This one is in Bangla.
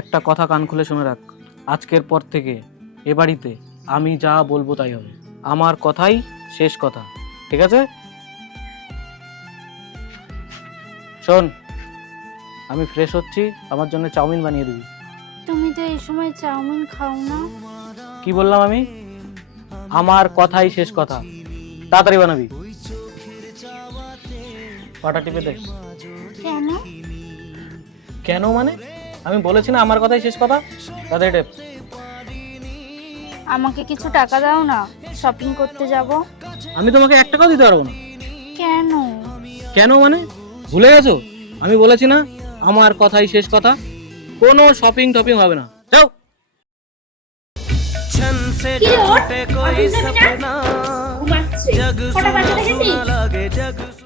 একটা কথা কান খুলে শুনে রাখ, আজকের পর থেকে এ বাড়িতে আমি যা বলবো তাই হবে। আমার কথাই শেষ কথা, ঠিক আছে? শোন, আমি ফ্রেশ হচ্ছি, আমার জন্য চাউমিন বানিয়ে দিবি। তুমি তো এই সময় চাউমিন খাও না। কি বললাম আমি? আমার কথাই শেষ কথা, তাড়াতাড়ি বানাবি। পাটা টিপে দে। কেন? কেন মানে? আমি বলেছি না আমার কথাই শেষ কথা, তাড়াতাড়ি টেপ। আমাকে কিছু টাকা দাও না, শপিং করতে যাব। আমি তোমাকে 1 টাকাও দিতে পারবো না। কেন? কেন মানে? ভুলে গেছো? আমি বলেছি না আমার কথাই শেষ কথা, কোনো শপিং টপিং হবে না, যাও। কি রে ওঠ? অফিস যাবি না? ঘুমাচ্ছি। কটা বাজে দেখেছিস?